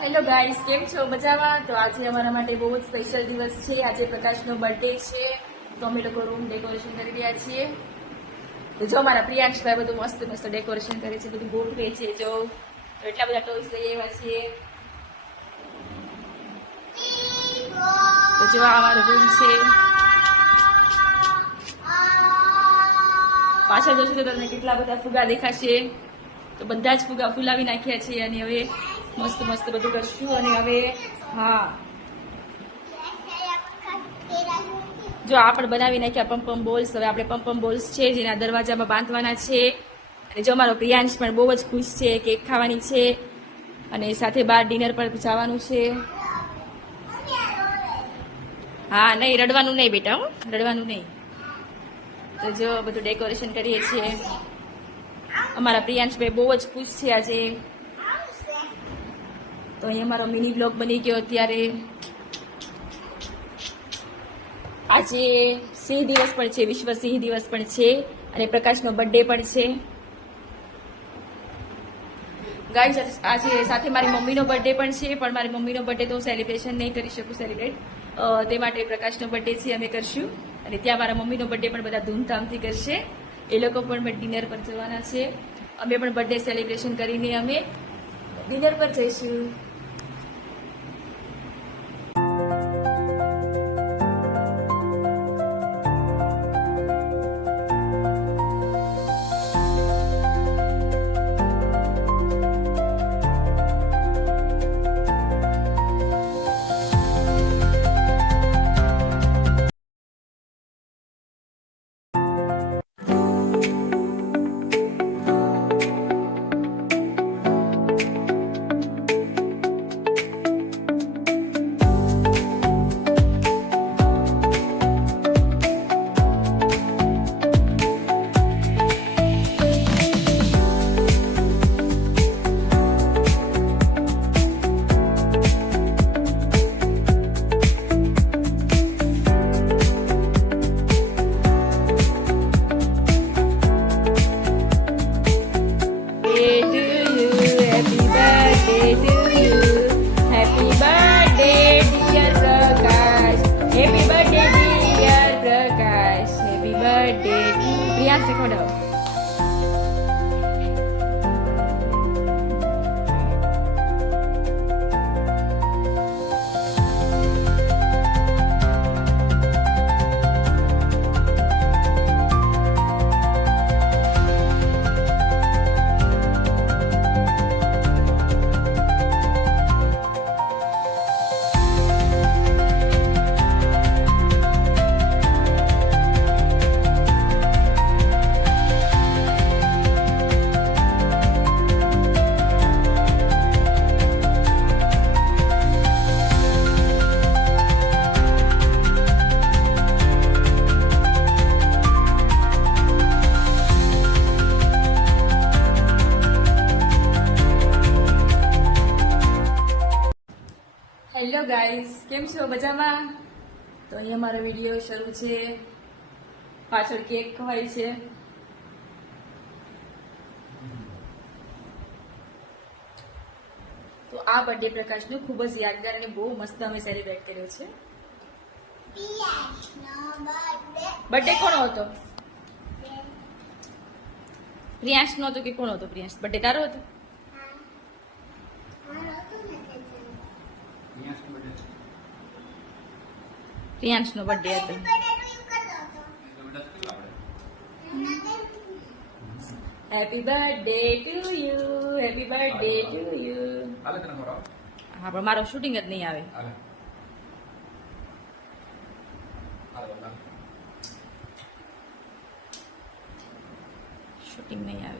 Hello guys, કેમ છો? મજામાં? તો આજે અમારા માટે બહુ જ સ્પેશિયલ દિવસ છે. આજે પ્રકાશનો બર્થડે છે, તો અમે લોકો રૂમ ડેકોરેશન કરી રહ્યા છીએ. તો જો મારા પ્રિયાંશભાઈ બધું મસ્ત મસ્ત ડેકોરેશન કરે છે, બધું ગોઠવે છે. જો એટલા બધા ટોયસ લઈ આવ્યા છીએ. તો જો આ અમારો રૂમ છે. પાછળ જોશો તો તમને કેટલા બધા ફુગા દેખાશે. તો બધા જ ફુગા ફુલાવી નાખ્યા છે અને હવે મસ્ત મસ્ત બધું કરશું. અને હવે જો આ પણ બનાવી નાખ્યા પમ્પમ બોલ્સ. હવે આપણે પમ્પમ બોલ્સ છે જેના દરવાજામાં બાંધવાના છે. અને જો અમારો પ્રિયાંશ પણ બહુ જ ખુશ છે, કેક ખાવાની છે અને સાથે બહાર ડિનર પર જવાનું છે. હા, નહીં રડવાનું નહીં બેટા, હો રડવાનું નહીં. તો જો બધું ડેકોરેશન કરીએ છીએ. અમારા પ્રિયાંશભાઈ બહુ જ ખુશ છે આજે. તો અહીં અમારો મિની બ્લોગ બની ગયો. અત્યારે આજે સિંહ દિવસ પણ છે, વિશ્વ સિંહ દિવસ પણ છે અને પ્રકાશનો બર્થડે પણ છે. ગાઈસ, આજે સાથે મારી મમ્મીનો બર્થડે પણ છે, પણ મારી મમ્મીનો બર્થડે તો સેલિબ્રેશન નહીં કરી શકું સેલિબ્રેટ. તે માટે પ્રકાશનો બર્થડે છે અમે કરશું. અને ત્યાં મારા મમ્મીનો બર્થડે પણ બધા ધૂમધામથી કરશે. એ લોકો પણ ડિનર પર જવાના છે. અમે પણ બર્થડે સેલિબ્રેશન કરીને અમે ડિનર પર જઈશું. હેલો ગાઈસ, કેમ છો? મજામાં? તો અહીંયા મારો વિડીયો શરૂ છે. પાછળ કેક ખવાય છે. તો આ બર્થડે પ્રકાશનો ખૂબ જ યાદગાર અને બહુ મસ્ત અમે સેલિબ્રેટ કર્યો છે. બર્થડે કોનો હતો? પ્રિયાંશ નો હતો કે કોનો હતો? પ્રિયાંશ બર્થડે તારો હતો? પ્રિયાંશ નો બર્થડે હતો. Happy birthday to you, happy birthday to you. હા, પણ મારો શૂટિંગ જ નહીં આવે. શૂટિંગ નહીં આવે.